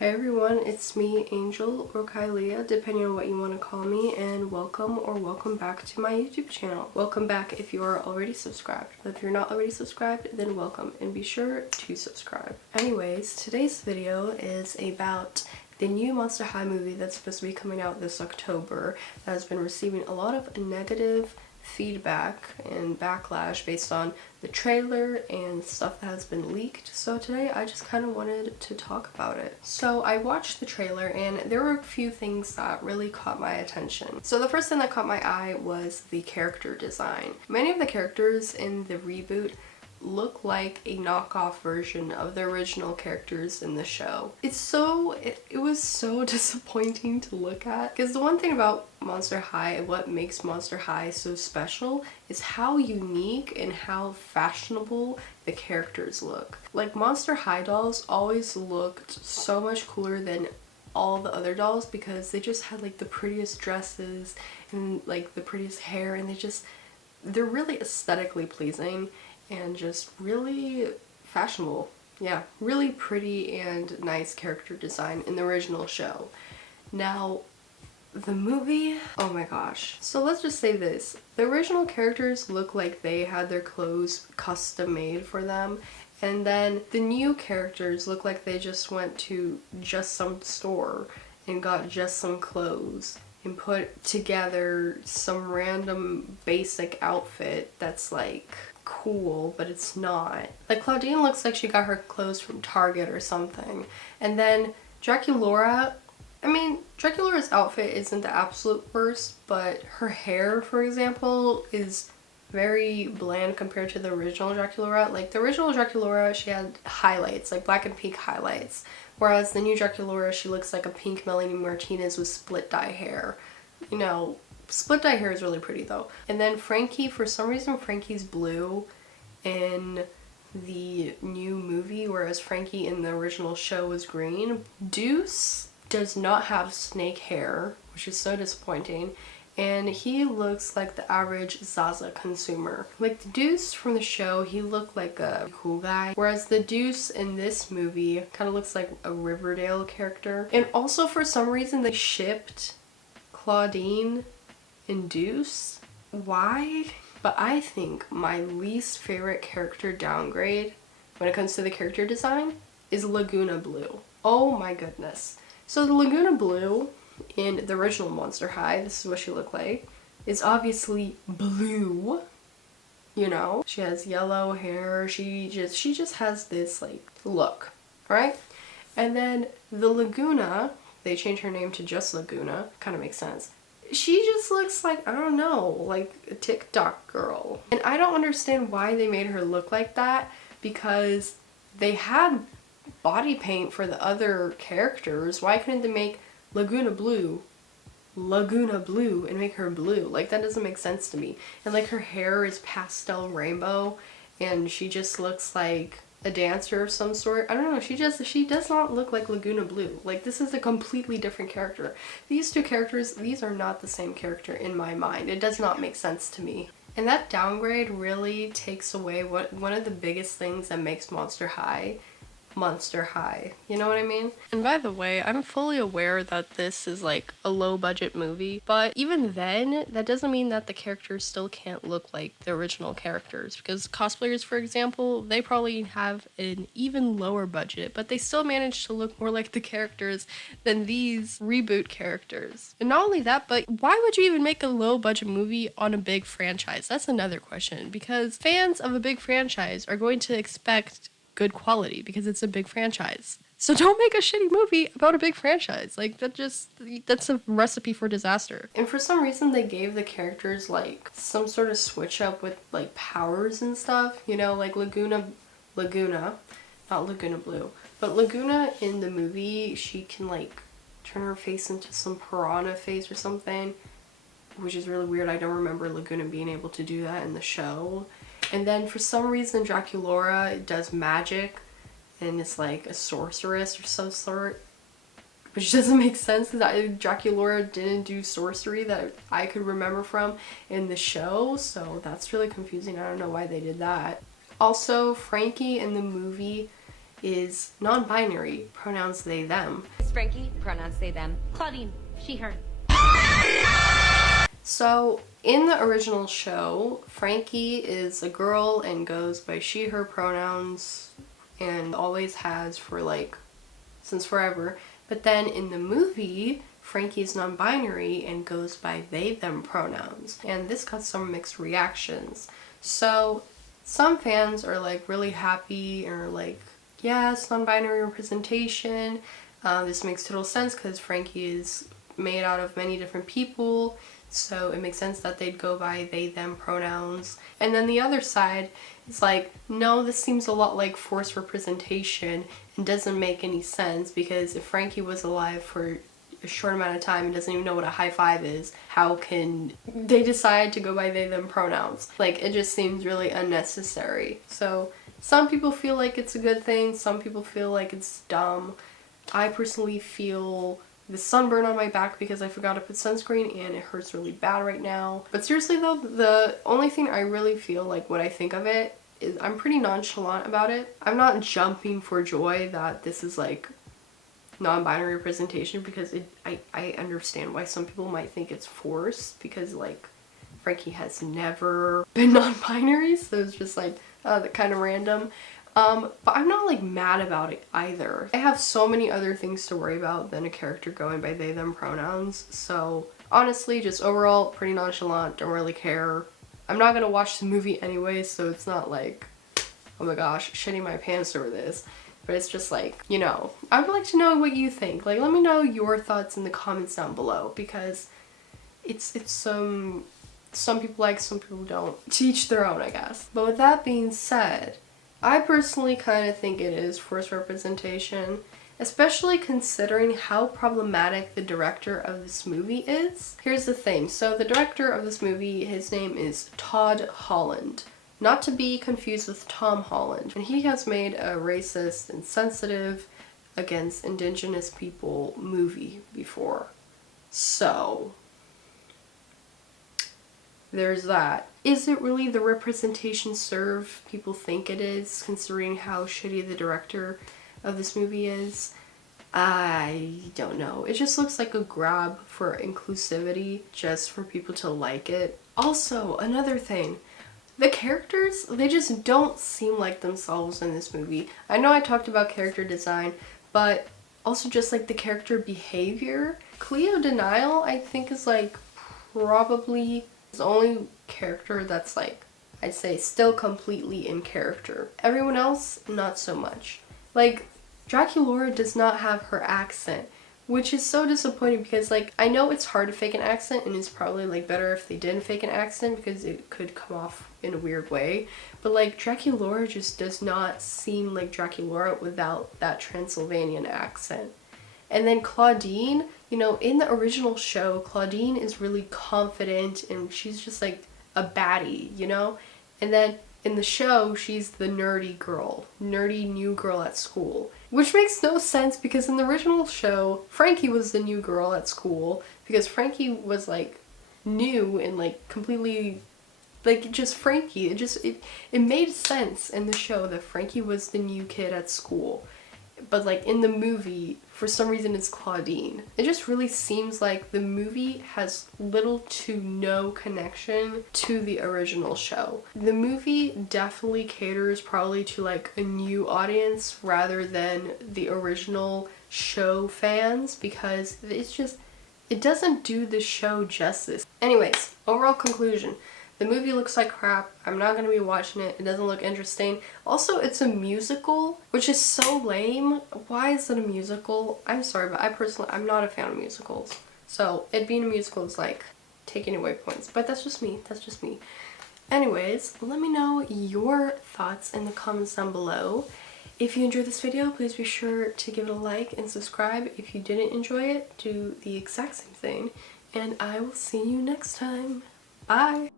Hey everyone, it's me, Angel, or Kylia, depending on what you want to call me, and welcome back to my YouTube channel. Welcome back if you are already subscribed. If you're not already subscribed, then welcome, and be sure to subscribe. Anyways, today's video is about the new Monster High movie that's supposed to be coming out this October that has been receiving a lot of negative feedback and backlash based on the trailer and stuff that has been leaked. So today I just kind of wanted to talk about it. So I watched the trailer and there were a few things that really caught my attention. So the first thing that caught my eye was the character design. Many of the characters in the reboot look like a knockoff version of the original characters in the show. It was so disappointing to look at, because the one thing about Monster High and what makes Monster High so special is how unique and how fashionable the characters look. Like, Monster High dolls always looked so much cooler than all the other dolls because they just had like the prettiest dresses and like the prettiest hair, and they're really aesthetically pleasing and just really fashionable. Yeah, really pretty and nice character design in the original show. Now, the movie, oh my gosh. So let's just say this. The original characters look like they had their clothes custom made for them, and then the new characters look like they just went to just some store and got just some clothes and put together some random basic outfit that's like cool, but it's not. Like, Claudine looks like she got her clothes from Target or something. And then Draculaura, Draculaura's outfit isn't the absolute worst, but her hair, for example, is very bland compared to the original Draculaura. Like, the original Draculaura, she had highlights, like black and pink highlights, whereas the new Draculaura, she looks like a pink Melanie Martinez with split dye hair. You know, split dye hair is really pretty though. And then Frankie, for some reason Frankie's blue in the new movie, whereas Frankie in the original show was green. Deuce does not have snake hair, which is so disappointing, and he looks like the average Zaza consumer. Like, the Deuce from the show, he looked like a cool guy, whereas the Deuce in this movie kind of looks like a Riverdale character. And also, for some reason, they shipped Claudine and Deuce. Why? But I think my least favorite character downgrade when it comes to the character design is Laguna Blue. Oh my goodness. So the Laguna Blue in the original Monster High, this is what she looked like, is obviously blue. You know, she has yellow hair. She just has this like look, right? And then the Laguna, they changed her name to just Laguna. Kind of makes sense. She just looks like, I don't know, like a TikTok girl. And I don't understand why they made her look like that, because they had body paint for the other characters. Why couldn't they make Laguna Blue and make her blue? Like, that doesn't make sense to me. And like, her hair is pastel rainbow and she just looks like a dancer of some sort. I don't know, she does not look like Laguna Blue. Like, this is a completely different character. These two characters, these are not the same character in my mind. It does not make sense to me. And that downgrade really takes away one of the biggest things that makes Monster High. You know what I mean? And by the way, I'm fully aware that this is like a low budget movie, but even then, that doesn't mean that the characters still can't look like the original characters, because cosplayers, for example, they probably have an even lower budget, but they still manage to look more like the characters than these reboot characters. And not only that, but why would you even make a low budget movie on a big franchise? That's another question, because fans of a big franchise are going to expect good quality because it's a big franchise. So don't make a shitty movie about a big franchise. Like, that's a recipe for disaster. And for some reason they gave the characters like some sort of switch up with like powers and stuff, you know, like Laguna, not Laguna Blue, but Laguna in the movie, she can like turn her face into some piranha face or something, which is really weird. I don't remember Laguna being able to do that in the show. And then for some reason Draculaura does magic and it's like a sorceress or some sort, which doesn't make sense because Draculaura didn't do sorcery that I could remember from in the show, so that's really confusing. I don't know why they did that. Also, Frankie in the movie is non-binary, pronouns they, them. Frankie, pronouns they, them. Claudine, she, her. So in the original show, Frankie is a girl and goes by she, her pronouns and always has for like since forever. But then in the movie, Frankie's non-binary and goes by they, them pronouns. And this got some mixed reactions. So some fans are like really happy or like, yes, non-binary representation. This makes total sense because Frankie is made out of many different people. So it makes sense that they'd go by they, them pronouns. And then the other side is like, no, this seems a lot like forced representation and doesn't make any sense, because if Frankie was alive for a short amount of time and doesn't even know what a high five is, how can they decide to go by they, them pronouns? Like, it just seems really unnecessary. So some people feel like it's a good thing, some people feel like it's dumb. I personally feel the sunburn on my back because I forgot to put sunscreen and it hurts really bad right now. But seriously though, the only thing I really feel like when I think of it is I'm pretty nonchalant about it. I'm not jumping for joy that this is like non-binary representation, because I understand why some people might think it's forced, because like Frankie has never been non-binary, so it's just like kind of random. But I'm not like mad about it either. I have so many other things to worry about than a character going by they, them pronouns. So honestly, just overall pretty nonchalant, don't really care. I'm not gonna watch the movie anyway, so it's not like, oh my gosh, shitting my pants over this. But it's just like, you know, I would like to know what you think. Like, let me know your thoughts in the comments down below, because it's some people like, some people don't. To each their own, I guess. But with that being said, I personally kind of think it is forced representation, especially considering how problematic the director of this movie is. Here's the thing. So the director of this movie, his name is Todd Holland. Not to be confused with Tom Holland. And he has made a racist, insensitive, against indigenous people movie before. So there's that. Is it really the representation served people think it is, considering how shitty the director of this movie is? I don't know. It just looks like a grab for inclusivity, just for people to like it. Also, another thing. The characters, they just don't seem like themselves in this movie. I know I talked about character design, but also just like the character behavior. Cleo Denial, I think, is like probably the only character that's like, I'd say, still completely in character. Everyone else, not so much. Like, Draculaura does not have her accent, which is so disappointing, because like, I know it's hard to fake an accent and it's probably like better if they didn't fake an accent because it could come off in a weird way, but like Draculaura just does not seem like Draculaura without that Transylvanian accent. And then Claudine, you know, in the original show, Claudine is really confident and she's just like a baddie, you know? And then in the show, she's the nerdy girl, nerdy new girl at school. Which makes no sense, because in the original show, Frankie was the new girl at school, because Frankie was like new and like completely like just Frankie. It made sense in the show that Frankie was the new kid at school. But like in the movie, for some reason it's Claudine. It just really seems like the movie has little to no connection to the original show. The movie definitely caters probably to like a new audience rather than the original show fans, because it's just, it doesn't do the show justice. Anyways, overall conclusion. The movie looks like crap. I'm not going to be watching it. It doesn't look interesting. Also, it's a musical, which is so lame. Why is it a musical? I'm sorry, but I'm not a fan of musicals. So, it being a musical is like taking away points. But that's just me. That's just me. Anyways, let me know your thoughts in the comments down below. If you enjoyed this video, please be sure to give it a like and subscribe. If you didn't enjoy it, do the exact same thing. And I will see you next time. Bye!